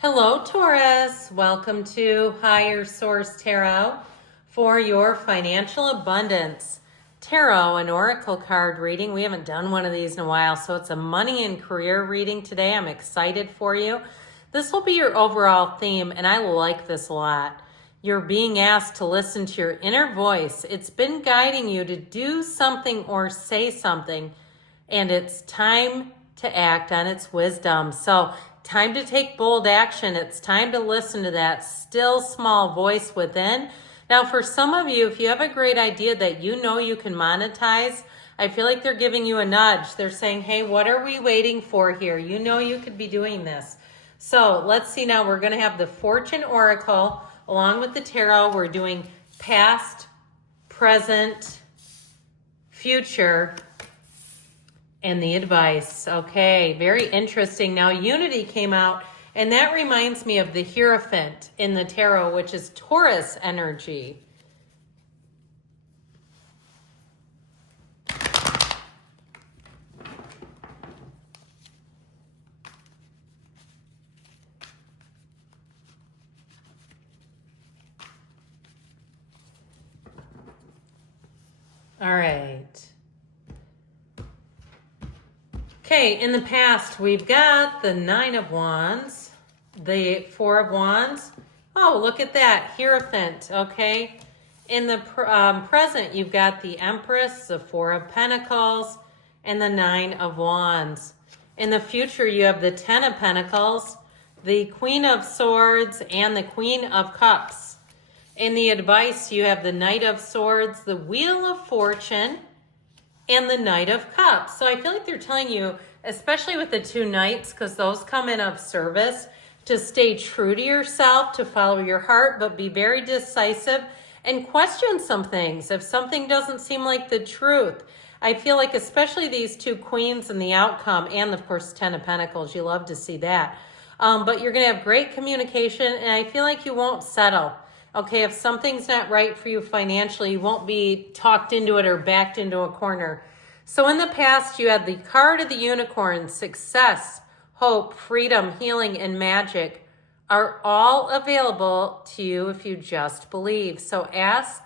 Hello, Taurus. Welcome to Higher Source Tarot for your financial abundance tarot and oracle card reading. We haven't done one of these in a while, so it's a money and career reading today. I'm excited for you. This will be your overall theme, and I like this a lot. You're being asked to listen to your inner voice. It's been guiding you to do something or say something, and it's time to act on its wisdom. So time to take bold action. It's time to listen to that still small voice within. Now, for some of you, if you have a great idea that you know you can monetize, I feel like they're giving you a nudge. They're saying, hey, what are we waiting for here? You know you could be doing this. So let's see now. We're going to have the Fortune Oracle along with the Tarot. We're doing past, present, future, and the advice. Okay, very interesting. Now, Unity came out, and that reminds me of the Hierophant in the tarot, which is Taurus energy. All right. Okay, in the past, we've got the Nine of Wands, the Four of Wands. Oh, look at that, Hierophant, okay? In the present, you've got the Empress, the Four of Pentacles, and the Nine of Wands. In the future, you have the Ten of Pentacles, the Queen of Swords, and the Queen of Cups. In the advice, you have the Knight of Swords, the Wheel of Fortune, and the Knight of Cups. So I feel like they're telling you, especially with the two Knights, because those come in of service, to stay true to yourself, to follow your heart, but be very decisive and question some things if something doesn't seem like the truth. I feel like especially these two Queens and the outcome, and of course Ten of Pentacles, you love to see that. But you're going to have great communication, and I feel like you won't settle. Okay, if something's not right for you financially, you won't be talked into it or backed into a corner. So in the past, you had the card of the unicorn, success, hope, freedom, healing, and magic are all available to you if you just believe. So ask,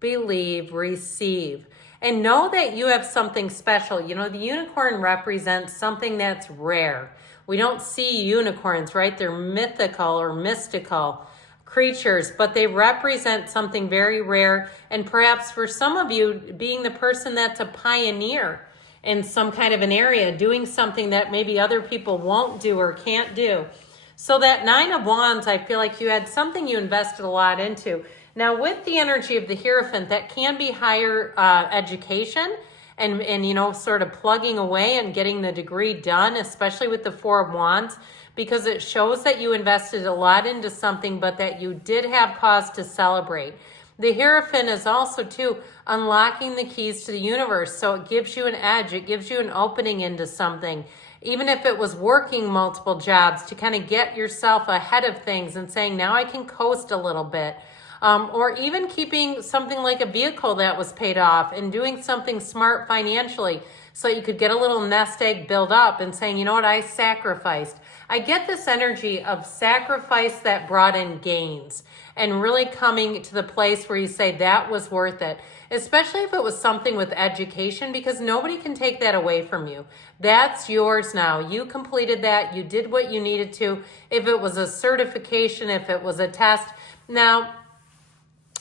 believe, receive. And know that you have something special. You know, the unicorn represents something that's rare. We don't see unicorns, right? They're mythical or mystical creatures, but they represent something very rare, and perhaps for some of you, being the person that's a pioneer in some kind of an area, doing something that maybe other people won't do or can't do. So that Nine of Wands, I feel like you had something you invested a lot into. Now with the energy of the Hierophant, that can be higher education and you know, sort of plugging away and getting the degree done, especially with the Four of Wands, because it shows that you invested a lot into something, but that you did have cause to celebrate. The Hierophant is also, too, unlocking the keys to the universe. So it gives you an edge. It gives you an opening into something. Even if it was working multiple jobs, to kind of get yourself ahead of things and saying, now I can coast a little bit. Or even keeping something like a vehicle that was paid off and doing something smart financially so you could get a little nest egg build up and saying, you know what, I sacrificed. I get this energy of sacrifice that brought in gains and really coming to the place where you say that was worth it, especially if it was something with education, because nobody can take that away from you. That's yours now. You completed that. You did what you needed to. If it was a certification, if it was a test. Now,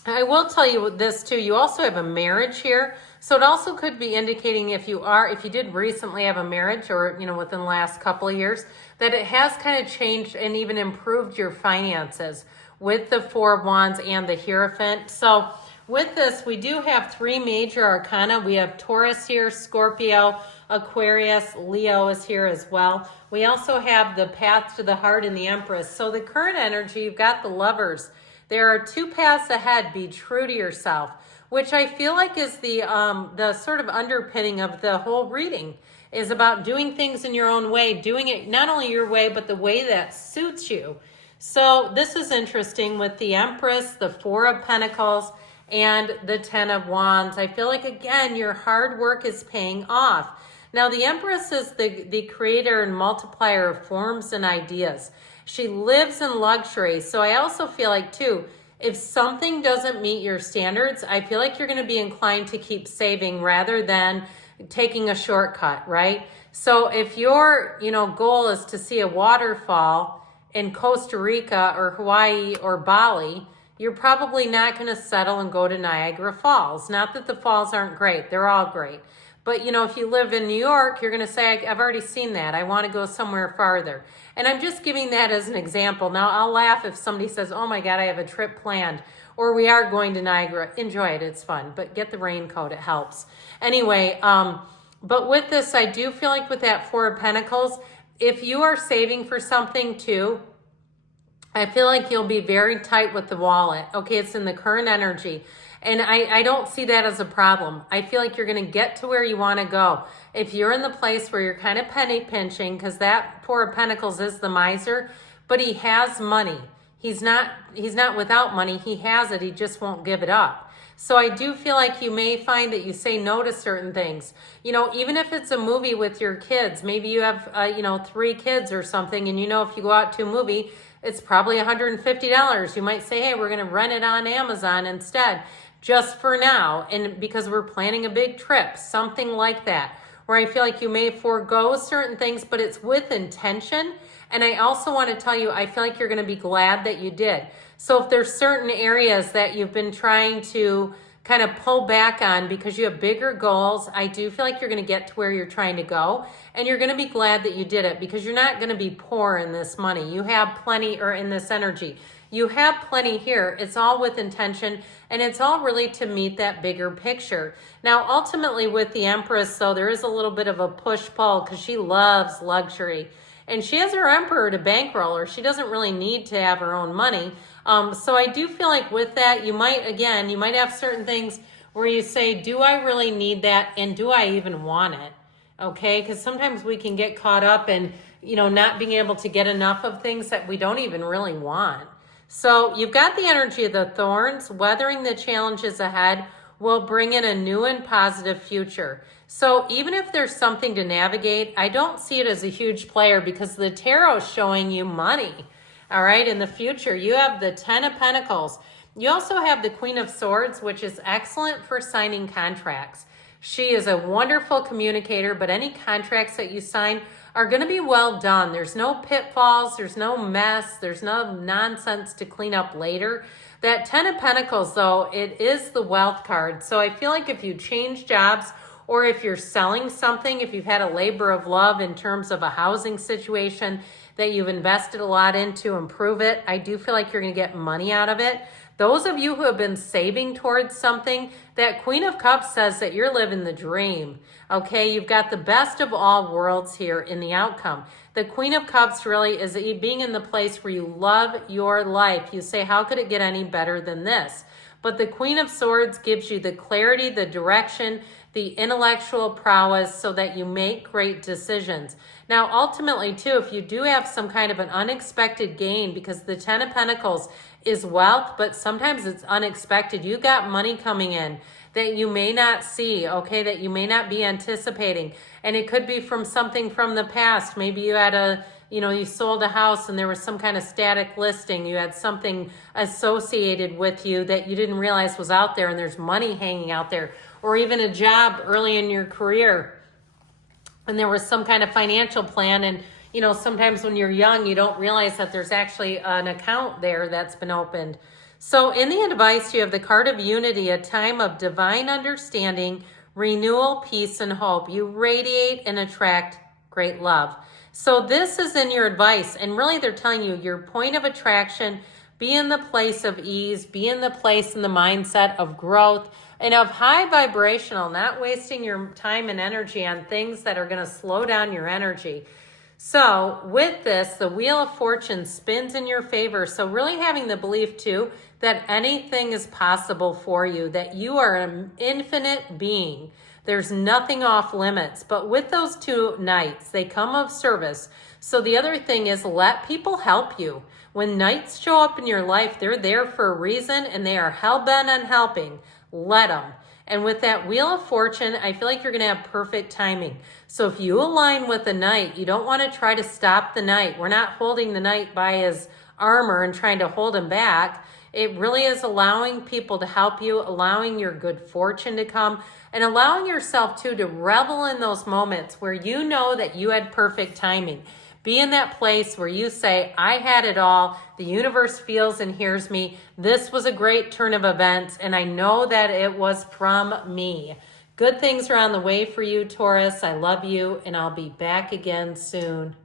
I will tell you this too. You also have a marriage here. So it also could be indicating if you did recently have a marriage or, you know, within the last couple of years, that it has kind of changed and even improved your finances with the Four of Wands and the Hierophant. So with this, we do have three major arcana. We have Taurus here, Scorpio, Aquarius, Leo is here as well. We also have the Path to the Heart and the Empress. So the current energy, you've got the Lovers. There are two paths ahead. Be true to yourself, which I feel like is the sort of underpinning of the whole reading, is about doing things in your own way, doing it not only your way, but the way that suits you. So this is interesting with the Empress, the Four of Pentacles, and the Ten of Wands. I feel like, again, your hard work is paying off. Now, the Empress is the creator and multiplier of forms and ideas. She lives in luxury. So I also feel like, too, if something doesn't meet your standards, I feel like you're going to be inclined to keep saving rather than taking a shortcut, right? So if your, goal is to see a waterfall in Costa Rica or Hawaii or Bali, you're probably not going to settle and go to Niagara Falls. Not that the falls aren't great. They're all great. But, if you live in New York, you're going to say, I've already seen that. I want to go somewhere farther. And I'm just giving that as an example. Now, I'll laugh if somebody says, oh my God, I have a trip planned, or we are going to Niagara. Enjoy it. It's fun. But get the raincoat. It helps. Anyway, but with this, I do feel like with that Four of Pentacles, if you are saving for something too, I feel like you'll be very tight with the wallet. Okay, it's in the current energy. And I don't see that as a problem. I feel like you're going to get to where you want to go. If you're in the place where you're kind of penny pinching, because that Four of Pentacles is the miser, but he has money. He's not without money. He has it. He just won't give it up. So I do feel like you may find that you say no to certain things. Even if it's a movie with your kids, maybe you have, 3 kids or something, and if you go out to a movie, it's probably $150. You might say, hey, we're going to rent it on Amazon instead, just for now, and because we're planning a big trip, something like that, where I feel like you may forego certain things, but it's with intention. And I also want to tell you, I feel like you're going to be glad that you did. So if there's certain areas that you've been trying to kind of pull back on because you have bigger goals, I do feel like you're going to get to where you're trying to go, and you're going to be glad that you did it, because you're not going to be poor in this money. You have plenty, or in this energy. You have plenty here. It's all with intention, and it's all really to meet that bigger picture. Now, ultimately with the Empress, though, there is a little bit of a push-pull because she loves luxury. And she has her Emperor to bankroll her. She doesn't really need to have her own money. So I do feel like with that, you might have certain things where you say, do I really need that? And do I even want it? Okay, because sometimes we can get caught up in, not being able to get enough of things that we don't even really want. So you've got the energy of the Thorns. Weathering the challenges ahead will bring in a new and positive future. So even if there's something to navigate, I don't see it as a huge player, because the tarot is showing you money. All right, in the future, you have the 10 of Pentacles. You also have the Queen of Swords, which is excellent for signing contracts. She is a wonderful communicator, but any contracts that you sign are going to be well done. There's no pitfalls, there's no mess, there's no nonsense to clean up later. That 10 of Pentacles, though, it is the wealth card. So I feel like if you change jobs, or if you're selling something, if you've had a labor of love in terms of a housing situation that you've invested a lot in to improve it, I do feel like you're going to get money out of it. Those of you who have been saving towards something, that Queen of Cups says that you're living the dream. Okay, you've got the best of all worlds here in the outcome. The Queen of Cups really is being in the place where you love your life. You say, how could it get any better than this? But the Queen of Swords gives you the clarity, the direction, the intellectual prowess so that you make great decisions. Now, ultimately, too, if you do have some kind of an unexpected gain, because the 10 of Pentacles is wealth, but sometimes it's unexpected. You got money coming in that you may not see, okay, that you may not be anticipating. And it could be from something from the past. Maybe you had you sold a house and there was some kind of static listing. You had something associated with you that you didn't realize was out there, and there's money hanging out there. Or even a job early in your career, and there was some kind of financial plan. And, sometimes when you're young, you don't realize that there's actually an account there that's been opened. So in the advice, you have the card of unity, a time of divine understanding, renewal, peace, and hope. You radiate and attract great love. So this is in your advice, and really they're telling you your point of attraction, be in the place of ease, be in the place in the mindset of growth and of high vibrational, not wasting your time and energy on things that are going to slow down your energy. So with this, the Wheel of Fortune spins in your favor. So really having the belief too that anything is possible for you, that you are an infinite being. There's nothing off limits. But with those 2 knights, they come of service. So the other thing is, let people help you. When knights show up in your life, they're there for a reason, and they are hell-bent on helping. Let them. And with that Wheel of Fortune, I feel like you're going to have perfect timing. So if you align with the Knight, you don't want to try to stop the Knight. We're not holding the Knight by his armor and trying to hold him back. It really is allowing people to help you, allowing your good fortune to come, and allowing yourself too to revel in those moments where you know that you had perfect timing. Be in that place where you say, I had it all. The universe feels and hears me. This was a great turn of events, and I know that it was from me. Good things are on the way for you, Taurus. I love you, and I'll be back again soon.